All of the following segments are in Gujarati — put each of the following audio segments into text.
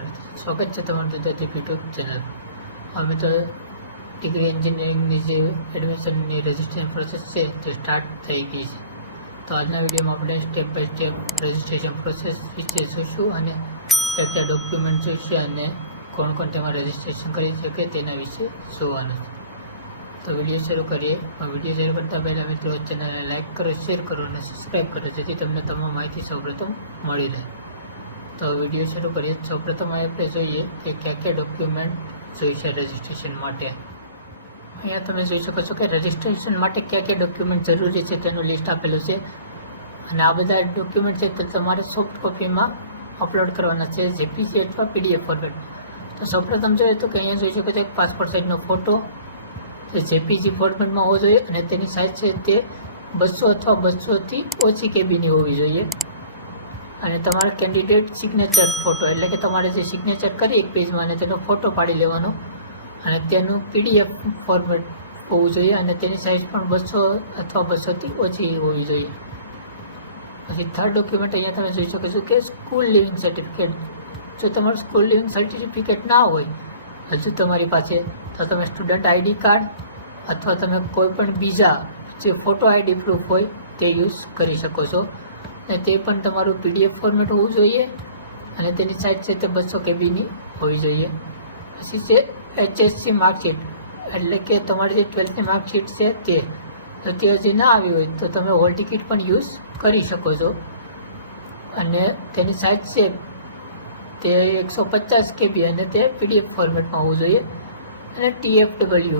નમસ્કાર, સ્વાગત છે તમારું ગુજરાતી યુટ્યુબ ચેનલ. અમે તો ડિગ્રી એન્જિનિયરિંગની જે એડમિશનની રજિસ્ટ્રેશન પ્રોસેસ છે તે સ્ટાર્ટ થઈ ગઈ છે. તો આજના વિડીયોમાં આપણે step by step registration process વિશે જોઈશું અને કયા ડોક્યુમેન્ટ જોઈશે અને કોણ કોણ તેમાં રજિસ્ટ્રેશન કરી શકે તેના વિશે જોવાનું છે. તો વિડીયો શરૂ કરીએ. વિડીયો શરૂ કરતાં પહેલાં મિત્રો ચેનલને લાઇક કરો, શેર કરો અને સબસ્ક્રાઈબ કરો, જેથી તમને તમામ માહિતી સૌપ્રથમ મળી રહે. તો વિડીયો શરૂ કરીએ. સૌપ્રથમ આપણે જોઈએ કે કયા ડોક્યુમેન્ટ જોઈશે રજિસ્ટ્રેશન માટે. અહીંયા તમે જોઈ શકો છો કે રજિસ્ટ્રેશન માટે કયા ડોક્યુમેન્ટ જરૂરી છે તેનું લિસ્ટ આપેલું છે અને આ બધા ડોક્યુમેન્ટ છે તો તમારે સોફ્ટ કોપીમાં અપલોડ કરવાના છે, જેપીજી અથવા પીડીએફ ફોર્મેટ. તો સૌપ્રથમ જોઈએ તો કે અહીંયા જોઈ શકો છો એક પાસપોર્ટ સાઇઝનો ફોટો જે જેપીજી ફોર્મેટમાં હોવો જોઈએ અને તેની સાઇઝ છે તે 200 અથવા 200થી ઓછી કેબીની હોવી જોઈએ. અને તમારા કેન્ડિડેટ સિગ્નેચર ફોટો, એટલે કે તમારે જે સિગ્નેચર કરી એક પેજમાં અને તેનો ફોટો પાડી લેવાનો અને તેનું પીડીએફ ફોર્મેટ હોવું જોઈએ અને તેની સાઇઝ પણ 200 અથવા 200થી ઓછી હોવી જોઈએ. પછી થર્ડ ડોક્યુમેન્ટ અહીંયા તમે જોઈ શકો છો કે સ્કૂલ લિવિંગ સર્ટિફિકેટ. જો તમારું સ્કૂલ લિવિંગ સર્ટિફિકેટ ના હોય હજુ તમારી પાસે, તો તમે સ્ટુડન્ટ આઈડી કાર્ડ અથવા તમે કોઈ પણ બીજા જે ફોટો આઈડી પ્રૂફ હોય તે યુઝ કરી શકો છો. અને તે પણ તમારું પીડીએફ ફોર્મેટ હોવું જોઈએ અને તેની સાઇઝ છે તે 200 કેબીની હોવી જોઈએ. પછી છે HSC માર્કશીટ, એટલે કે તમારી જે 12થની માર્કશીટ છે તે, તો તે હજી ના આવી હોય તો તમે હોલ ટિકિટ પણ યુઝ કરી શકો છો અને તેની સાઇઝ છે તે 150 કેબી અને તે પીડીએફ ફોર્મેટમાં હોવું જોઈએ. અને TFW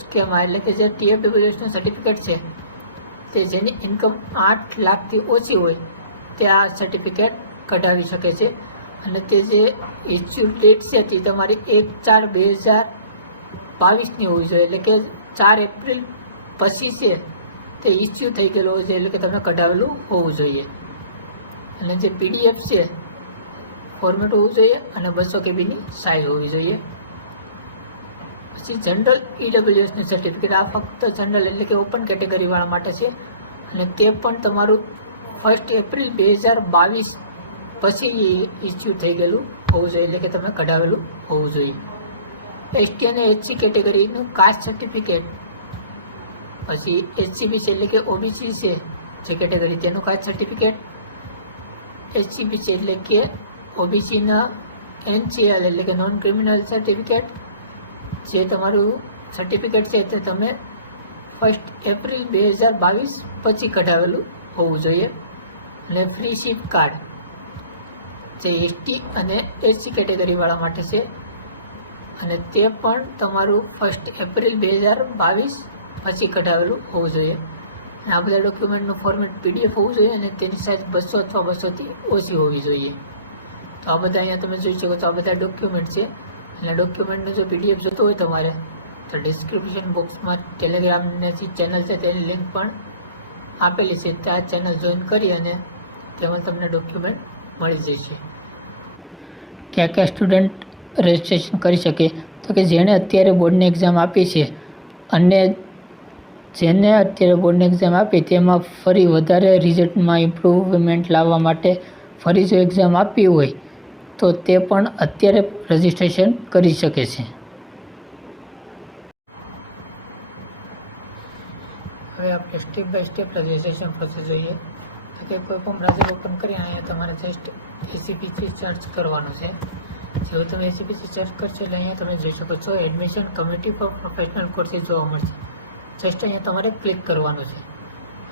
સ્કેમાં, એટલે કે જે TFWનું સર્ટિફિકેટ છે તે જેની ઇન્કમ 8 લાખથી ઓછી હોય તે આ સર્ટિફિકેટ કઢાવી શકે છે અને તે જે ઇસ્યુ ડેટ છે તે તમારી 1/4/2022ની હોવી જોઈએ, એટલે કે 4 એપ્રિલ પછી છે તે ઇસ્યુ થઈ ગયેલો હોય છે, એટલે કે તમે કઢાવેલું હોવું જોઈએ. અને જે પીડીએફ છે ફોર્મેટ હોવું જોઈએ અને 200 કેબીની સાઇઝ હોવી જોઈએ. પછી જનરલ EWSનું સર્ટિફિકેટ, આ ફક્ત જનરલ એટલે કે ઓપન કેટેગરીવાળા માટે છે અને તે પણ તમારું 1 એપ્રિલ 2022 પછી ઇસ્યુ થઈ ગયેલું હોવું જોઈએ, એટલે કે તમે કઢાવેલું હોવું જોઈએ. ST અને HC કેટેગરીનું કાસ્ટ સર્ટિફિકેટ, પછી HCBC એટલે કે OBC છે જે કેટેગરી, તેનું કાસ્ટ સર્ટિફિકેટ, HCBC એટલે કે OBCના NCL એટલે કે નોન ક્રિમિનલ સર્ટિફિકેટ, જે તમારું સર્ટિફિકેટ છે તે તમે 1 એપ્રિલ 2022 પછી કઢાવેલું હોવું જોઈએ. અને ફ્રી શિપ કાર્ડ જે ST અને SC કેટેગરીવાળા માટે છે અને તે પણ તમારું 1 એપ્રિલ 2022 પછી કઢાવેલું હોવું જોઈએ. અને આ બધા ડોક્યુમેન્ટનું ફોર્મેટ PDF હોવું જોઈએ અને તેની સાઇઝ 200 અથવા 200થી ઓછી હોવી જોઈએ. તો આ બધા અહીંયા તમે જોઈ શકો છો, આ બધા ડોક્યુમેન્ટ છે. અને ડોક્યુમેન્ટનું જો PDF જોતો હોય તમારે તો ડિસ્ક્રિપ્શન બોક્સમાં ટેલિગ્રામની ચેનલ છે તેની લિંક પણ આપેલી છે, ત્યાં ચેનલ જોઈન કરી અને તેમાં તમને ડોક્યુમેન્ટ મળી જશે. કયા સ્ટુડન્ટ રજિસ્ટ્રેશન કરી શકે? તો કે જેણે અત્યારે બોર્ડની એક્ઝામ આપી છે અને જેને અત્યારે બોર્ડની એક્ઝામ આપી તેમાં ફરી વધારે રિઝલ્ટમાં ઇમ્પ્રુવમેન્ટ લાવવા માટે ફરી જો એક્ઝામ આપી હોય તો તે પણ અત્યારે રજિસ્ટ્રેશન કરી શકે છે. હવે આપણે step by step registration process જોઈએ. તો કે કોઈ પણ બ્રાઉઝર ઓપન કરી અહીંયા તમારે જસ્ટ ACPC સર્ચ કરવાનું છે. જેવું તમે ACPC સર્ચ કરશો એટલે અહીંયા તમે જોઈ શકો છો admission committee four professional courses જોવા મળશે. જસ્ટ અહીંયા તમારે ક્લિક કરવાનું છે.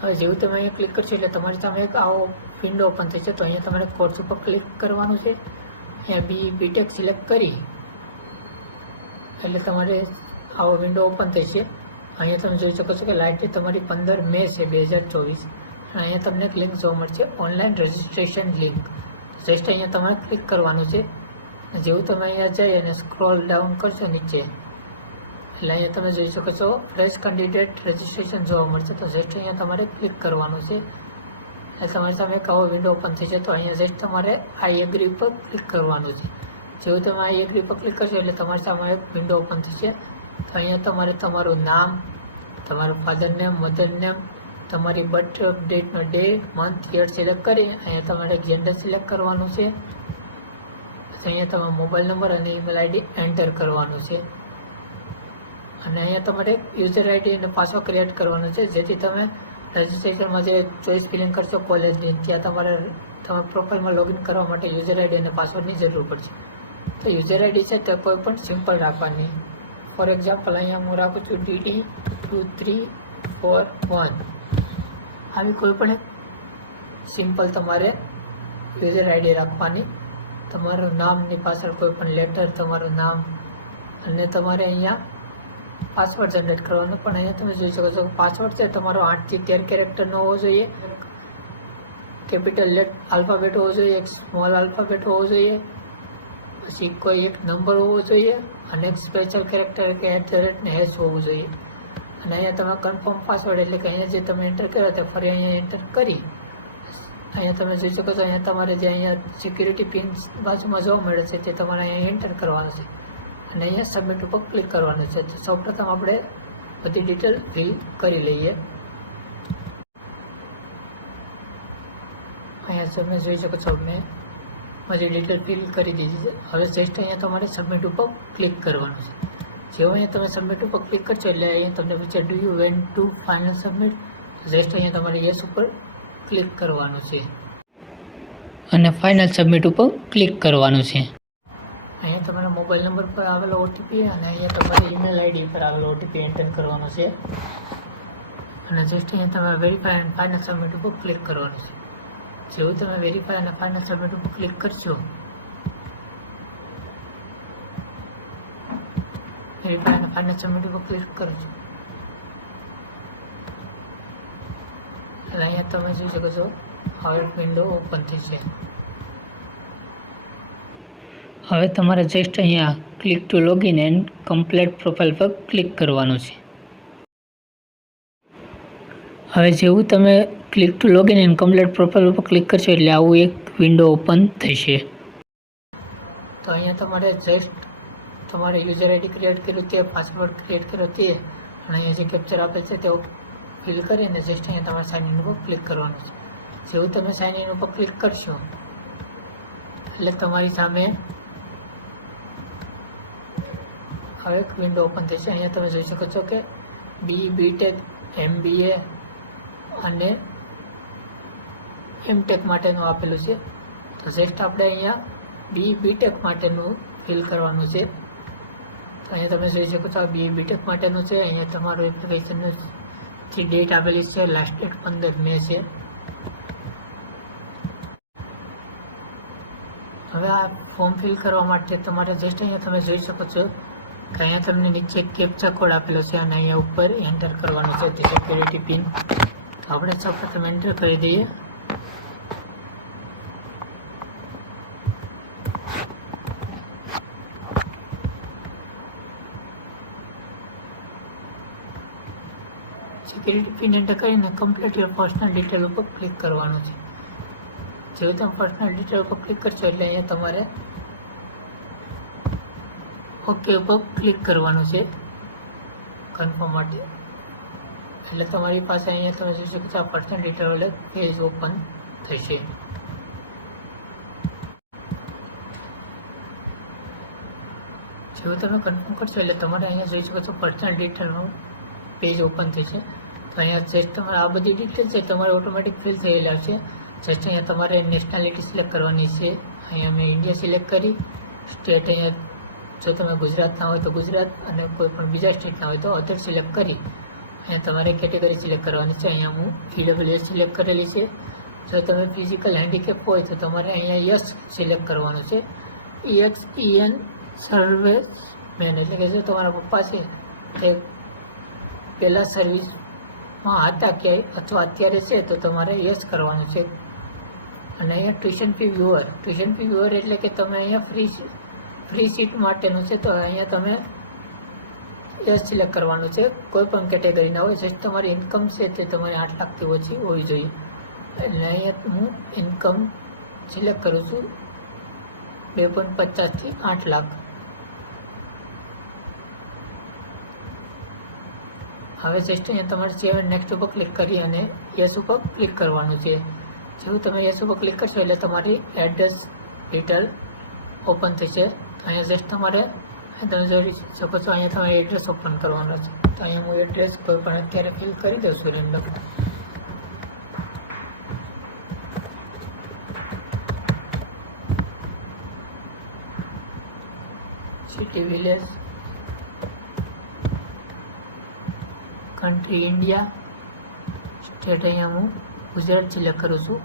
હવે જેવું તમે અહીંયા ક્લિક કરશો એટલે તમારી સામે એક આવો વિન્ડો ઓપન થશે. તો અહીંયા તમારે કોર્સ ઉપર ક્લિક કરવાનું છે. અહીંયા BTech સિલેક્ટ કરી એટલે તમારે આવો વિન્ડો ઓપન થશે. અહીંયા તમે જોઈ શકો છો કે લાસ્ટ ડેટ તમારી 15 મે છે 2024 અને અહીંયા તમને એક લિંક જોવા મળશે, ઓનલાઈન રજિસ્ટ્રેશન લિંક. જસ્ટ અહીંયા તમારે ક્લિક કરવાનું છે. જેવું તમે અહીંયા જઈ અને સ્ક્રોલ ડાઉન કરશો નીચે એટલે અહીંયા તમે જોઈ શકો છો ફ્રેશ કેન્ડિડેટ રજિસ્ટ્રેશન જોવા મળશે. તો જસ્ટ અહીંયા તમારે ક્લિક કરવાનું છે. તમારી સામે એક આવો વિન્ડો ઓપન થશે. તો અહીંયા જસ્ટ તમારે આઈ એગ્રી પર ક્લિક કરવાનું છે. જેવું તમે આઈ એગ્રી પર ક્લિક કરશો એટલે તમારી સામે એક વિન્ડો ઓપન થશે. તો અહીંયા તમારે તમારું નામ, તમારું ફાધર નેમ, મધર નેમ, તમારી બર્થ ડેટનો ડે, મંથ, યર સિલેક્ટ કરી અહીંયા તમારે જેન્ડર સિલેક્ટ કરવાનું છે. તો અહીંયા તમારો મોબાઈલ નંબર અને ઈમેલ આઈડી એન્ટર કરવાનું છે અને અહીંયા તમારે યુઝર આઈડી અને પાસવર્ડ ક્રિએટ કરવાનો છે, જેથી તમે રજિસ્ટ્રેશનમાં જે ચોઈસ ફિલિંગ કરશો કોલેજની, ત્યાં તમારે તમારા પ્રોફાઇલમાં લોગિન કરવા માટે યુઝર આઈડી અને પાસવર્ડની જરૂર પડશે. તો યુઝર આઈડી છે તે કોઈ પણ સિમ્પલ રાખવાની. ફોર એક્ઝામ્પલ અહીંયા હું રાખું છું DD2341. આવી કોઈ પણ સિમ્પલ તમારે યુઝર આઈડી રાખવાની. તમારું નામની પાછળ કોઈ પણ લેટર, તમારું નામ અને તમારે અહીંયા પાસવર્ડ જનરેટ કરવાનો. પણ અહીંયા તમે જોઈ શકો છો પાસવર્ડ છે તમારો 8 થી 13 કેરેક્ટરનો હોવો જોઈએ, કેપિટલ આલ્ફાબેટ હોવો જોઈએ, એક સ્મોલ આલ્ફાબેટ હોવો જોઈએ, પછી કોઈ એક નંબર હોવો જોઈએ અને એક સ્પેશિયલ કેરેક્ટર કે @ ને હેશ હોવું જોઈએ. અને અહીંયા તમે કન્ફર્મ પાસવર્ડ એટલે કે અહીંયા જે તમે એન્ટર કર્યો તે ફરી અહીંયા એન્ટર કરી અહીંયા તમે જોઈ શકો છો અહીંયા તમારે જે અહીંયા સિક્યુરિટી પિન બાજુમાં જોવા મળે છે તે તમારે અહીંયા એન્ટર કરવાનું છે અને અહીંયા સબમિટ ઉપર ક્લિક કરવાનું છે. તો સૌપ્રથમ આપણે બધી ડિટેલ ફિલ કરી લઈએ. અહીંયા તમે જોઈ શકો છો મેં બધી ડિટેલ ફિલ કરી દીધી છે. હવે જસ્ટ અહીંયા તમારે સબમિટ ઉપર ક્લિક કરવાનું છે. જેવો અહીંયા તમે સબમિટ ઉપર ક્લિક કરશો એટલે અહીંયા તમને પૂછે do you went to final submit. Just અહીંયા તમારે યસ ઉપર ક્લિક કરવાનું છે અને ફાઇનલ સબમિટ ઉપર ક્લિક કરવાનું છે. અહીંયા તમારા મોબાઈલ નંબર પર આવેલો ઓટીપી અને અહીંયા તમારી ઈમેલ આઈડી પર આવેલો ઓટીપી એન્ટર કરવાનો છે અને જસ્ટ અહીંયા તમે વેરીફાઈ એન્ડ ફાઇનલ સબમિટ ઉપર ક્લિક કરવાનું છે. જેવું તમે વેરીફાઈ અને ફાઇનલ સબમિટ ઉપર ક્લિક કરશો, વેરીફાઈ અને ફાઇનલ સબમિટ ઉપર ક્લિક કરજો એટલે અહીંયા તમે જોઈ શકો છો હવે વિન્ડો ઓપન થઈ છે. હવે તમારે જસ્ટ અહીંયા click two login and complete profile પર ક્લિક કરવાનું છે. હવે જેવું તમે click two login and complete profile ઉપર ક્લિક કરશો એટલે આવું એક વિન્ડો ઓપન થશે. તો અહીંયા તમારે જસ્ટ તમારે યુઝર આઈડી ક્રિએટ કર્યું તે, પાસવર્ડ ક્રિએટ કર્યો તે અને અહીંયા જે કેપ્ચર આપે છે તે ફિલ કરીને જસ્ટ અહીંયા તમારે સાઇન ઇન ઉપર ક્લિક કરવાનું છે. જેવું તમે સાઇન ઇન ઉપર ક્લિક કરશો એટલે તમારી સામે હવે એક વિન્ડો ઓપન થશે. અહીંયા તમે જોઈ શકો છો કે BTech, MBA અને M.Tech માટેનું આપેલું છે. તો જસ્ટ આપણે અહીંયા BTech માટેનું ફિલ કરવાનું છે. તો અહીંયા તમે જોઈ શકો છો આ BTech માટેનું છે. અહીંયા તમારું એપ્લિકેશનનું જે ડેટ આપેલી છે લાસ્ટ ડેટ 15 મે છે. હવે આ ફોર્મ ફિલ કરવા માટે તમારે જસ્ટ અહીંયા તમે જોઈ શકો છો કે અહીંયા તમને નીચે કેપ્ચા કોડ આપેલો છે અને અહીંયા ઉપર એન્ટર કરવાનો છે તે સિક્યુરિટી પિન. તો આપણે સૌપ્રથમ એન્ટર કરી દઈએ. સિક્યુરિટી પિન એન્ટર કરીને કમ્પ્લીટ યોર પર્સનલ ડિટેલ ઉપર ક્લિક કરવાનું છે. જેવું તમે પર્સનલ ડિટેલ ઉપર ક્લિક કરશો એટલે અહીંયા તમારે ઓકે ઉપર ક્લિક કરવાનું છે કન્ફર્મ માટે. એટલે તમારી પાસે અહીંયા તમે જોઈ શકો છો આ પર્સનલ ડિટેલ એટલે પેજ ઓપન થશે. જેવું તમે કન્ફર્મ કરશો એટલે તમારે અહીંયા જોઈ શકો છો પર્સનલ ડિટેલનું પેજ ઓપન થશે. તો અહીંયા જસ્ટ તમારે આ બધી ડિટેલ છે તમારે ઓટોમેટિક ફિલ થયેલી આવશે. જસ્ટ અહીંયા તમારે નેશનાલિટી સિલેક્ટ કરવાની છે. અહીંયા મેં ઇન્ડિયા સિલેક્ટ કરી, સ્ટેટ અહીંયા જો તમે ગુજરાતના હોય તો ગુજરાત અને કોઈ પણ બીજા સ્ટેટના હોય તો અધર સિલેક્ટ કરી અહીંયા તમારે કેટેગરી સિલેક્ટ કરવાની છે. અહીંયા હું EWS સિલેક્ટ કરેલી છે. જો તમે ફિઝિકલ હેન્ડીકેપ હોય તો તમારે અહીંયા યસ સિલેક્ટ કરવાનું છે. EXEN સર્વિસમેન એટલે કે જો તમારા પપ્પા છે તે પહેલાં સર્વિસમાં હતા ક્યાંય અથવા અત્યારે છે તો તમારે યસ કરવાનું છે. અને અહીંયા ટ્યુશન ફી વ્યુઅર એટલે કે તમે અહીંયા ફ્રી સીટ માટેનું છે તો અહીંયા તમે યસ સિલેક્ટ કરવાનું છે. કોઈ પણ કેટેગરીના હોય જસ્ટ તમારી ઇન્કમ છે તે તમારે 8 લાખથી ઓછી હોવી જોઈએ. એટલે અહીંયા હું ઇન્કમ સિલેક્ટ કરું છું 2.50 થી 8 લાખ. હવે જસ્ટ અહીંયા તમારે સેવ એન્ડ નેક્સ્ટ ઉપર ક્લિક કરી અને યસ ઉપર ક્લિક કરવાનું છે. જેવું તમે યસ ઉપર ક્લિક કરશો એટલે તમારી એડ્રેસ ડિટેલ ઓપન થશે. અહીંયા જસ્ટ તમારે તમે જોઈ શકો છો અહીંયા તમારે એડ્રેસ ઓપન કરવાનો છે. તો અહીંયા હું એડ્રેસ કોઈ પણ અત્યારે ફિલ કરી દઉં છું random. City village, country India, state અહીંયા હું ગુજરાત સિલેક્ટ કરું છું.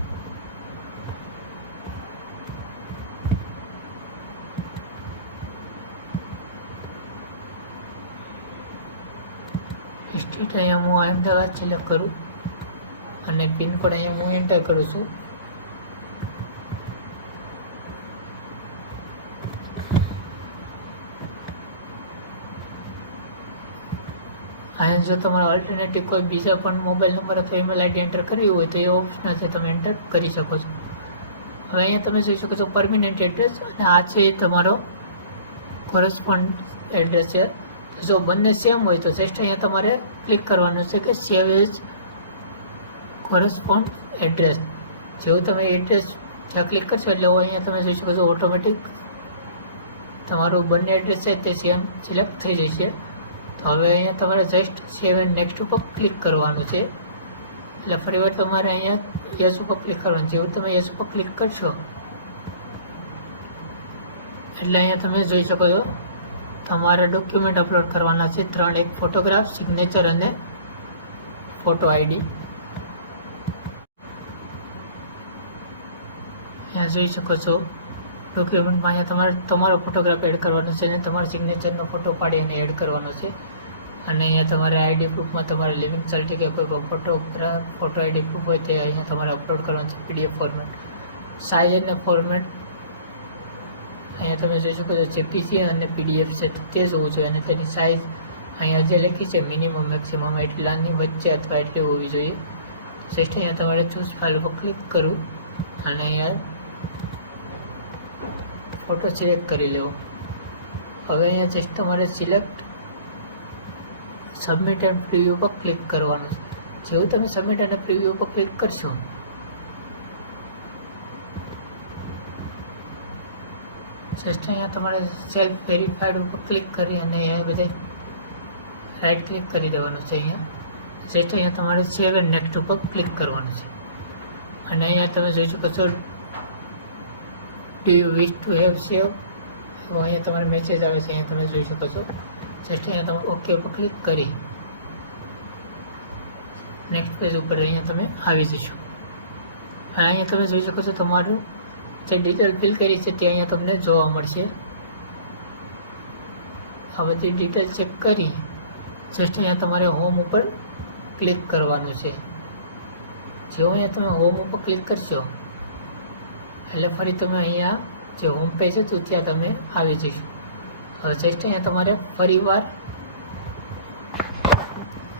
સ્ટેટ અહીંયા હું અમદાવાદ સિલેક્ટ કરું અને પિનકોડ અહીંયા હું એન્ટર કરું છું. અહીંયા જો તમારે ઓલ્ટરનેટિવ કોઈ બીજા પણ મોબાઈલ નંબર અથવા ઈમેલ આઈડી એન્ટર કરવી હોય તો એ ઓપ્શન છે, તમે એન્ટર કરી શકો છો. હવે અહીંયા તમે જોઈ શકો છો પરમિનન્ટ એડ્રેસ અને આ છે તમારો કોરસ્પોન્ડ એડ્રેસ છે. જો બંને સેમ હોય તો જસ્ટ અહીંયા તમારે ક્લિક કરવાનું છે કે સેવ એઝ કોરસ્પોન્ડ એડ્રેસ. જેવું તમે એડ્રેસ જ્યાં ક્લિક કરશો એટલે અહીંયા તમે જોઈ શકો છો ઓટોમેટિક તમારું બંને એડ્રેસ છે તે સેમ સિલેક્ટ થઈ જશે. તો હવે અહીંયા તમારે જસ્ટ સેવ એન્ડ નેક્સ્ટ ઉપર ક્લિક કરવાનું છે. એટલે ફરીવાર તમારે અહીંયા યસ ઉપર ક્લિક કરવાનું. જેવું તમે યસ ઉપર ક્લિક કરશો એટલે અહીંયા તમે જોઈ શકો છો તમારે ડોક્યુમેન્ટ અપલોડ કરવાના છે 3, એક ફોટોગ્રાફ, સિગ્નેચર અને ફોટો આઈડી. અહીંયા જોઈ શકો છો ડોક્યુમેન્ટમાં અહીંયા તમારે તમારો ફોટોગ્રાફ એડ કરવાનો છે અને તમારા સિગ્નેચરનો ફોટો પાડી અને એડ કરવાનો છે. અને અહીંયા તમારે આઈડી પ્રૂફમાં તમારે લિવિંગ સર્ટિફિકેટ કોઈ ફોટોગ્રાફ ફોટો આઈડી પ્રૂફ હોય તે અહીંયા તમારે અપલોડ કરવાનું છે. પીડીએફ ફોર્મેટ, સાઇઝ અને ફોર્મેટ અહીંયા તમે જોઈ શકો છો જેપીજી અને પીડીએફ છે તે જોવું જોઈએ અને તેની સાઇઝ અહીંયા જે લખી છે મિનિમમ મેક્સિમમ એટલાની વચ્ચે અથવા એટલી હોવી જોઈએ. જસ્ટ અહીંયા તમારે ચૂઝ ફાઇલ ઉપર ક્લિક કરું અને અહીંયા ફોટો સિલેક્ટ કરી લેવો. હવે અહીંયા જસ્ટ તમારે સિલેક્ટ સબમિટ એન્ડ પ્રિવ્યુ પર ક્લિક કરવાનું છે. જેવું તમે સબમિટ અને પ્રિવ્યુ પર ક્લિક કરશો જસ્ટ અહીંયા તમારે સેલ્ફ વેરીફાઈડ ઉપર ક્લિક કરી અને અહીંયા બધા રાઈટ ક્લિક કરી દેવાનું છે. અહીંયા જસ્ટ અહીંયા તમારે સેવ એન્ડ નેક્સ્ટ ઉપર ક્લિક કરવાનું છે અને અહીંયા તમે જોઈ શકો છો do you wish to have save, તો અહીંયા તમારે મેસેજ આવે છે. અહીંયા તમે જોઈ શકો છો જસ્ટ અહીંયા તમે ઓકે ઉપર ક્લિક કરી નેક્સ્ટ પેજ ઉપર અહીંયા તમે આવી જશો. અને અહીંયા તમે જોઈ શકો છો તમારું જે ડિટેલ ફિલ કરી છે તે અહીંયા તમને જોવા મળશે. આ બધી ડિટેલ ચેક કરી જસ્ટ અહીંયા તમારે હોમ ઉપર ક્લિક કરવાનું છે. જેવું અહીંયા તમે હોમ ઉપર ક્લિક કરશો એટલે ફરી તમે અહીંયા જે હોમ પેજ હતું ત્યાં તમે આવી જશો. હવે જસ્ટ અહીંયા તમારે ફરીવાર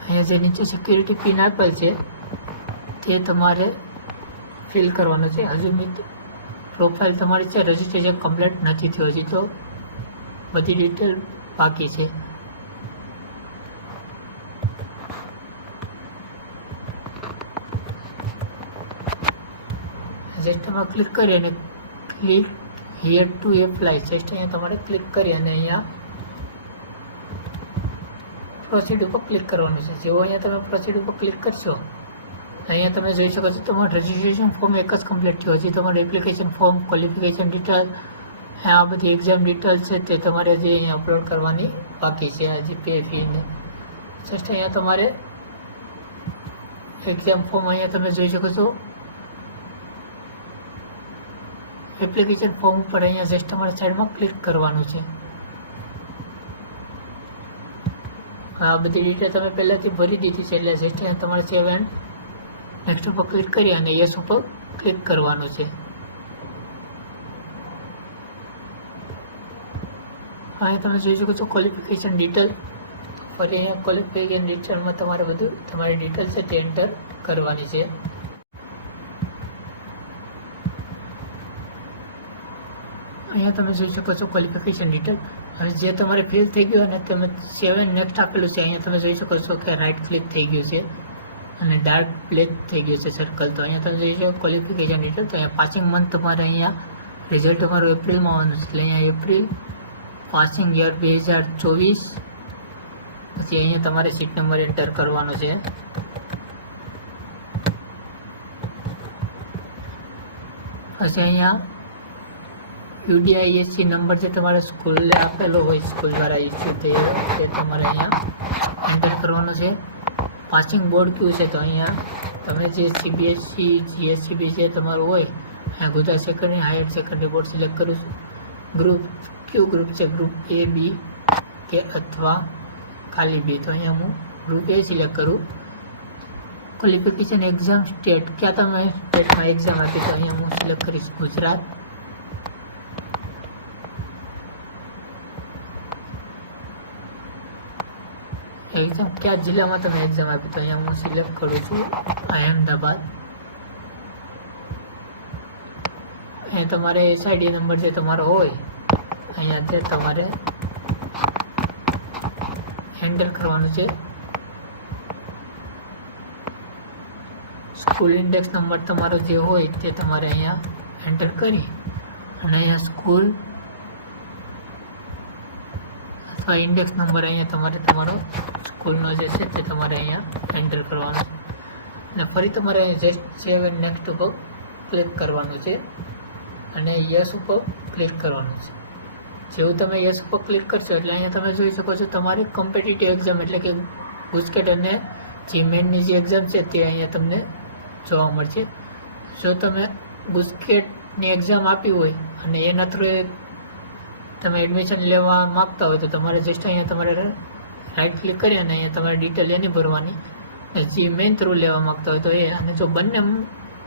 અહીંયા જે નીચે સિક્યુરિટી પિન આપેલ છે તે તમારે ફિલ કરવાનું છે. હજુ પ્રોફાઇલ તમારી છે રજિસ્ટ્રેશન કમ્પ્લીટ નથી થયું, હજી તો બધી ડિટેલ બાકી છે. જસ્ટ તમે ક્લિક કરી અને click here to apply just અહીંયા તમારે ક્લિક કરી અને અહીંયા પ્રોસીડ ઉપર ક્લિક કરવાનું છે. જેવો અહીંયા તમે પ્રોસીડ ઉપર ક્લિક કરશો અહીંયા તમે જોઈ શકો છો તમારું રજિસ્ટ્રેશન ફોર્મ એક જ કમ્પ્લીટ થયું. હજી તમારું એપ્લિકેશન ફોર્મ, ક્વોલિફિકેશન ડિટેલ, આ બધી એક્ઝામ ડિટેલ છે તે તમારે હજી અહીંયા અપલોડ કરવાની બાકી છે. હજી પે ફીને જસ્ટ અહીંયા તમારે એક્ઝામ ફોર્મ અહીંયા તમે જોઈ શકો છો એપ્લિકેશન ફોર્મ પર અહીંયા જસ્ટ તમારે સાઈડમાં ક્લિક કરવાનું છે. આ બધી ડિટેલ તમે પહેલાંથી ભરી દીધી છે એટલે જસ્ટ અહીંયા તમારે સેવ એન્ડ નેક્સ્ટ ઉપર ક્લિક કરી અને યસ ઉપર ક્લિક કરવાનું છે. અહીંયા તમે જોઈ શકો છો ક્વોલિફિકેશન ડિટેલ. ફરી અહીંયા ક્વોલિફિકેશન ડિટેલમાં તમારે બધું તમારી ડિટેલ છે તે એન્ટર કરવાની છે. અહીંયા તમે જોઈ શકો છો ક્વોલિફિકેશન ડિટેલ. હવે જે તમારે ફિલ થઈ ગયું અને તમે સેવ એન્ડ નેક્સ્ટ આપેલું છે અહીંયા તમે જોઈ શકો છો કે રાઈટ ક્લિક થઈ ગયું છે અને ડાર્ક બ્લેક થઈ ગયું છે સર્કલ. તો અહીંયા તમે જોઈ શકો ક્વોલિફિકેશન ડિટેલ. તો અહીંયા પાસિંગ મંથ તમારે અહીંયા રિઝલ્ટ તમારું એપ્રિલમાં આવવાનું છે. એટલે અહીંયા એપ્રિલ, પાસિંગ યર 2024. પછી અહીંયા તમારે સીટ નંબર એન્ટર કરવાનો છે. પછી અહીંયા UDISC નંબર જે તમારે સ્કૂલે આપેલો હોય, સ્કૂલ દ્વારા ઇસ્યુ તે તમારે અહીંયા એન્ટર કરવાનો છે. પાસિંગ બોર્ડ કયું છે, તો અહીંયા તમે જે CBSE GSCB જે તમારું હોય, અહીંયા Gujarat secondary higher secondary board select કરું છું. ગ્રુપ કયું ગ્રુપ છે, ગ્રુપ A, B કે અથવા ખાલી B, તો અહીંયા હું ગ્રુપ A સિલેક્ટ કરું. ક્વોલિફિકેશન એક્ઝામ સ્ટેટ, ક્યાં તમે સ્ટેટમાં એક્ઝામ આપી, તો અહીંયા હું સિલેક્ટ કરીશ ગુજરાત. એક્ઝામ કયા જિલ્લામાં તમે એક્ઝામ આપી, તો અહીંયા હું સિલેક્ટ કરું છું અહેમદાબાદ. અહીંયા તમારે SID નંબર જે તમારો હોય અહીંયા તે તમારે એન્ટર કરવાનું છે. સ્કૂલ ઇન્ડેક્સ નંબર તમારો જે હોય તે તમારે અહીંયા એન્ટર કરી અને અહીંયા સ્કૂલ અથવા ઇન્ડેક્સ નંબર અહીંયા તમારે તમારો સ્કૂલનો જે છે તે તમારે અહીંયા એન્ટર કરવાનો છે. અને ફરી તમારે જસ્ટ સેવ એન્ડ નેક્સ્ટ ઉપર ક્લિક કરવાનું છે અને યસ ઉપર ક્લિક કરવાનું છે. જેવું તમે યસ ઉપર ક્લિક કરશો એટલે અહીંયા તમે જોઈ શકો છો તમારી કોમ્પિટિટિવ એક્ઝામ એટલે કે ગુજકેટ અને જે મેનની જે એક્ઝામ છે તે અહીંયા તમને જોવા મળશે. જો તમે ગુજકેટની એક્ઝામ આપી હોય અને એના થ્રુ તમે એડમિશન લેવા માગતા હોય તો તમારે જસ્ટ અહીંયા તમારે રાઈટ ક્લિક કરી અને અહીંયા તમારે ડિટેલ એની ભરવાની. જે મેન થ્રુ લેવા માગતા હોય તો એ, અને જો બંને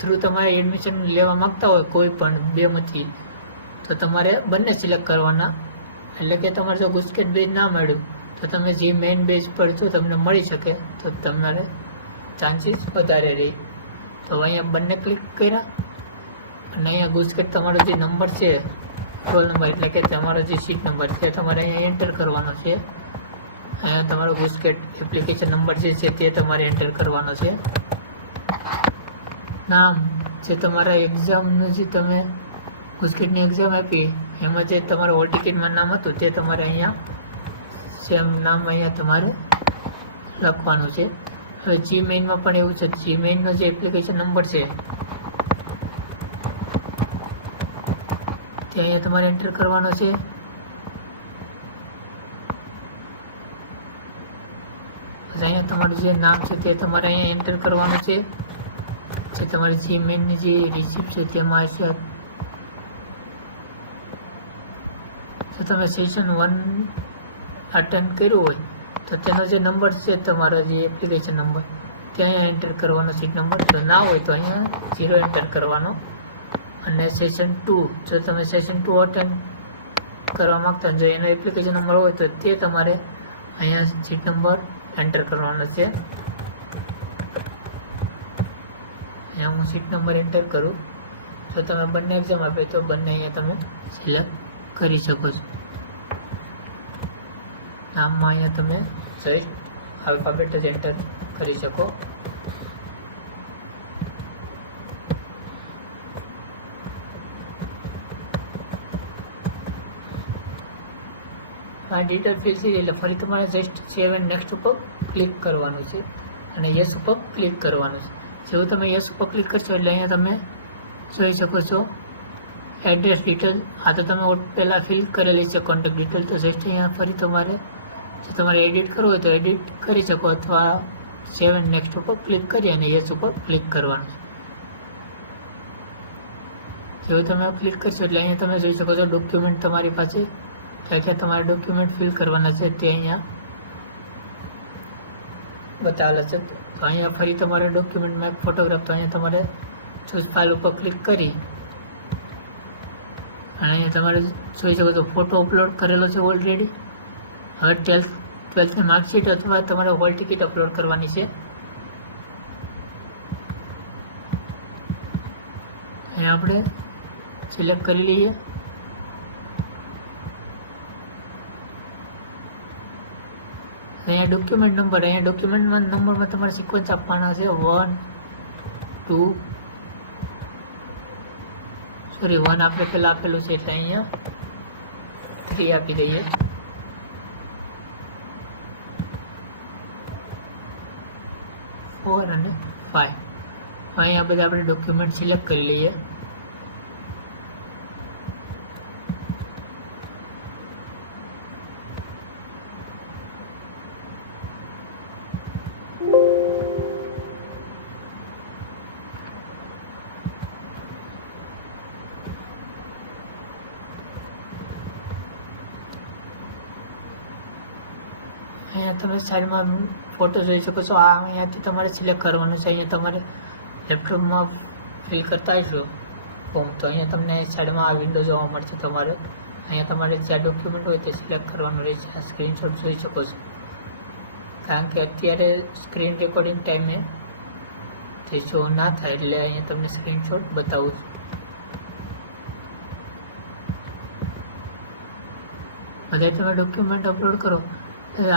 થ્રુ તમારે એડમિશન લેવા માગતા હોય કોઈ પણ બેમાંથી, તો તમારે બંને સિલેક્ટ કરવાના. એટલે કે તમારે જો ગુજકેટ બેઝ ના મળ્યું તો તમે જે મેઇન બેઝ પર જો તમને મળી શકે તો તમારે ચાન્સીસ વધારે રહી. તો અહીંયા બંને ક્લિક કર્યા અને અહીંયા ગુજકેટ તમારો જે નંબર છે, રોલ નંબર એટલે કે તમારો જે સીટ નંબર છે તમારે અહીંયા એન્ટર કરવાનો છે. અહીંયા તમારો ગુજકેટ એપ્લિકેશન નંબર જે છે તે તમારે એન્ટર કરવાનો છે. નામ જે તમારા એક્ઝામનું જે તમે ગુજકેટની એક્ઝામ આપી એમાં જે તમારું હોલ ટિકિટમાં નામ હતું તે તમારે અહીંયા સેમ નામ અહીંયા તમારે લખવાનું છે. હવે જીમેઇલમાં પણ એવું છે, જીમેઇલનો જે એપ્લિકેશન નંબર છે તે અહીંયા તમારે એન્ટર કરવાનો છે. અહીંયા તમારું જે નામ છે તે તમારે અહીંયા એન્ટર કરવાનું છે. જે તમારી જીમેઇલની જે રિસિપ્ટ છે તેમાં છે. જો તમે સેશન 1 અટેન્ડ કર્યું હોય તો તેનો જે નંબર છે તમારો જે એપ્લિકેશન નંબર તે અહીંયા એન્ટર કરવાનો, સીટ નંબર. જો ના હોય તો અહીંયા 0 એન્ટર કરવાનો. અને સેશન 2, જો તમે સેશન 2 અટેન્ડ કરવા માગતા જો એનો એપ્લિકેશન નંબર હોય તો તે તમારે અહીંયા સીટ નંબર એન્ટર કરવાનો છે. અહીંયા હું સીટ નંબર એન્ટર કરું. જો તમે બંને એક્ઝામ આપે તો બંને અહીંયા તમે સિલેક્ટ કરી શકો છો. નામમાં અહીંયા તમે જસ્ટ આલ્ફાબેટ જ એન્ટર કરી શકો. આ ડિટેલ ફિલ થઈ એટલે ફરી તમારે જસ્ટ સેવ એન્ડ નેક્સ્ટ ઉપર ક્લિક કરવાનું છે અને યસ ઉપર ક્લિક કરવાનું છે. જેવું તમે યસ ઉપર ક્લિક કરશો એટલે અહીંયા તમે જોઈ શકો છો એડ્રેસ ડિટેલ. આ તો તમે પહેલાં ફિલ કરેલી છે કોન્ટેક્ટ ડિટેલ. તો જસ્ટ અહીંયા ફરી તમારે જો તમારે એડિટ કરવું હોય તો એડિટ કરી શકો અથવા સેવ એન્ડ નેક્સ્ટ ઉપર ક્લિક કરી અને યસ ઉપર ક્લિક કરવાનું. જેવું તમે ક્લિક કરશો એટલે અહીંયા તમે જોઈ શકો છો ડોક્યુમેન્ટ તમારી પાસે ક્યાં તમારે ડોક્યુમેન્ટ ફિલ કરવાના છે તે અહીંયા બતાવેલા છે. તો અહીંયા ફરી તમારે ડોક્યુમેન્ટમાં એક ફોટોગ્રાફ, તો અહીંયા તમારે ચૂઝ ફાઇલ ઉપર ક્લિક કરી અને અહીંયા તમારે જોઈ શકો છો ફોટો અપલોડ કરેલો છે ઓલરેડી. હવે 12th માર્કશીટ અથવા તમારે હોલ ટિકિટ અપલોડ કરવાની છે. અહીંયા આપણે સિલેક્ટ કરી લઈએ. અહીંયા ડોક્યુમેન્ટ નંબર, અહીંયા ડોક્યુમેન્ટમાં નંબરમાં તમારે સિક્વન્સ આપવાના છે 1 2. સોરી 1 આપણે પહેલાં આપેલું છે એટલે અહીંયા 3 આપી દઈએ. અને 5 અહીંયા બધા આપણે ડોક્યુમેન્ટ સિલેક્ટ કરી લઈએ. અહીંયા તમે સાઈડમાં ફોટો જોઈ શકો છો. આ અહીંયાથી તમારે સિલેક્ટ કરવાનું છે. અહીંયા તમારે લેપટોપમાં ફિલ કરતા હશો ફોર્મ તો અહીંયા તમને સાઈડમાં આ વિન્ડો જોવા મળશે. તમારે અહીંયા તમારે જે ડોક્યુમેન્ટ હોય તે સિલેક્ટ કરવાનું રહેશે. આ સ્ક્રીનશોટ જોઈ શકો છો, કારણ કે અત્યારે સ્ક્રીન રેકોર્ડિંગ ટાઈમે તે શો ના થાય એટલે અહીંયા તમને સ્ક્રીનશોટ બતાવું છું. બધા તમે ડોક્યુમેન્ટ અપલોડ કરો.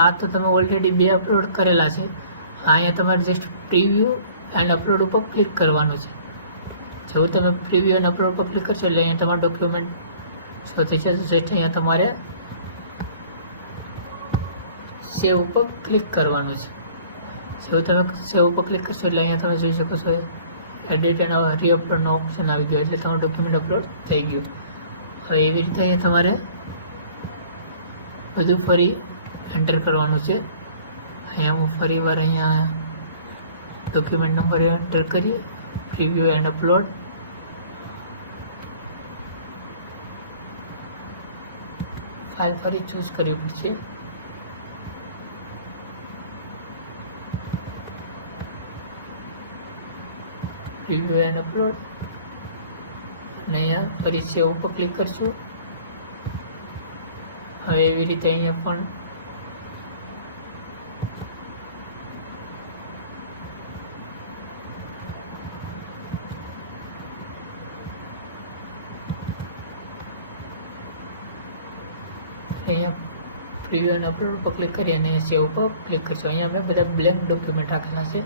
આ તો તમે ઓલરેડી 2 અપલોડ કરેલા છે. અહીંયા તમારે જસ્ટ પ્રીવ્યૂ એન્ડ અપલોડ ઉપર ક્લિક કરવાનું છે. જેવું તમે પ્રીવ્યૂ એન્ડ અપલોડ પર ક્લિક કરશો એટલે અહીંયા તમારું ડોક્યુમેન્ટ શો થઈ જશે. જસ્ટ અહીંયા તમારે સેવ ઉપર ક્લિક કરવાનું છે. જેવું તમે સેવ ઉપર ક્લિક કરશો એટલે અહીંયા તમે જોઈ શકો છો એડિટ એન્ડ રીઅપલોડનો ઓપ્શન આવી ગયો એટલે તમારું ડોક્યુમેન્ટ અપલોડ થઈ ગયું. હવે એવી રીતે અહીંયા તમારે બધું ફરી એન્ટર કરવાનું છે. અહીંયા હું ફરી વાર અહીંયા ડોક્યુમેન્ટ નંબર એન્ટર કરીએ, પ્રીવ્યૂ એન્ડ અપલોડ. ફાઇલ ફરી ચૂઝ કરવી પડશે. પ્રીવ્યૂ એન્ડ અપલોડ અને અહીંયા ફરી સેવ ઉપર ક્લિક કરશું. હવે એવી રીતે અહીંયા પણ અહીંયા પ્રીવ્યૂ અને અપલોડ પર ક્લિક કરી અને સેવ ઉપર ક્લિક કરશો. અહીંયા અમે બધા બ્લેન્ક ડોક્યુમેન્ટ રાખેલા છે.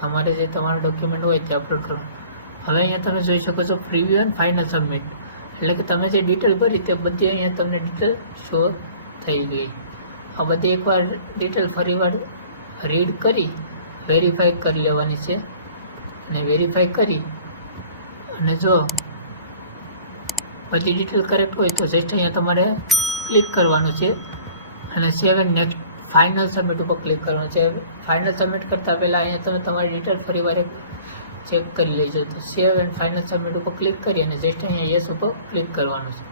તમારે જે તમારા ડોક્યુમેન્ટ હોય તે અપલોડ કરો. હવે અહીંયા તમે જોઈ શકો છો પ્રીવ્યૂ એન્ડ ફાઇનલ સબમિટ, એટલે કે તમે જે ડિટેલ ભરી તે બધી અહીંયા તમને ડિટેલ શો થઈ ગઈ. આ બધી એકવાર ડિટેલ ફરીવાર રીડ કરી વેરીફાઈ કરી લેવાની છે. અને વેરીફાઈ કરી અને જો બધી ડિટેલ કરેક્ટ હોય તો જસ્ટ અહીંયા તમારે ક્લિક કરવાનું છે અને સેવ એન્ડ નેક્સ્ટ ફાઇનલ સબમિટ ઉપર ક્લિક કરવાનું છે. ફાઇનલ સબમિટ કરતાં પહેલાં અહીંયા તમે તમારી ડિટેલ ફરીવાર ચેક કરી લેજો. તો સેવ એન્ડ ફાઇનલ સબમિટ ઉપર ક્લિક કરી અને જસ્ટ અહીંયા યસ ઉપર ક્લિક કરવાનું છે.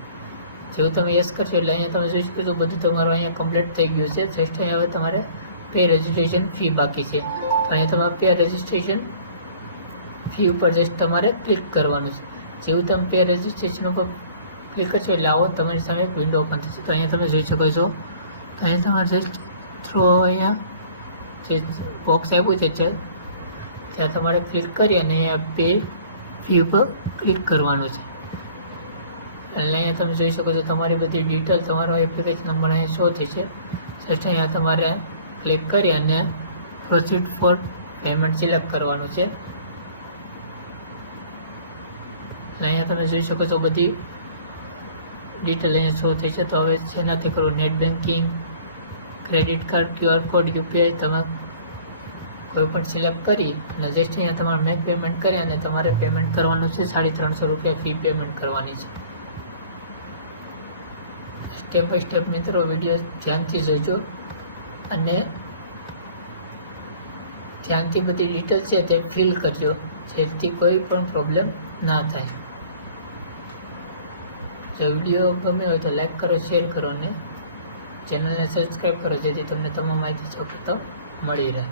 જેવું તમે યસ કરશો એટલે અહીંયા તમે જોઈ શકો છો બધું તમારું અહીંયા કમ્પ્લીટ થઈ ગયું છે. જસ્ટ અહીંયા હવે તમારે પે રજિસ્ટ્રેશન ફી બાકી છે. તો અહીંયા તમારે પે રજિસ્ટ્રેશન ફી ઉપર જસ્ટ તમારે ક્લિક કરવાનું છે. જેવું તમે પે રજિસ્ટ્રેશન ઉપર ક્લિક કરશો એટલે આવો તમારી સામે એક વિન્ડો ઓપન થશે. તો અહીંયા તમે જોઈ શકો છો. તો અહીંયા તમારે જસ્ટ થ્રો અહીંયા જે બોક્સ આપ્યું છે ત્યાં તમારે ક્લિક કરી અને અહીંયા પે ફી ઉપર ક્લિક કરવાનું છે. એટલે અહીંયા તમે જોઈ શકો છો તમારી બધી ડિટેલ તમારો એપ્લિકેશન નંબર અહીંયા શો થઈ છે. જસ્ટ અહીંયા તમારે ક્લિક કરી અને પ્રોસીડ ફોર પેમેન્ટ સિલેક્ટ કરવાનું છે. એટલે અહીંયા તમે જોઈ શકો છો બધી ડિટેલ અહીંયા શો થઈ છે. તો હવે શેનાથી કરવું, net banking, credit card, QR code, UPI તમે કોઈ પણ સિલેક્ટ કરી અને જસ્ટ અહીંયા તમારે મેક પેમેન્ટ કરી અને તમારે પેમેન્ટ કરવાનું છે. 350 રૂપિયા ફી પેમેન્ટ કરવાની છે. સ્ટેપ બાય સ્ટેપ મિત્રો વિડીયો ધ્યાનથી જોજો અને ધ્યાનથી બધી ડિટેલ છે તે ફિલ કરજો જેથી કોઈ પણ પ્રોબ્લેમ ના થાય. જો વિડીયો ગમે હોય તો લાઈક કરો, શેર કરો અને ચેનલને સબસ્ક્રાઈબ કરો જેથી તમને તમામ માહિતી સૌપ્રથમ મળી રહે.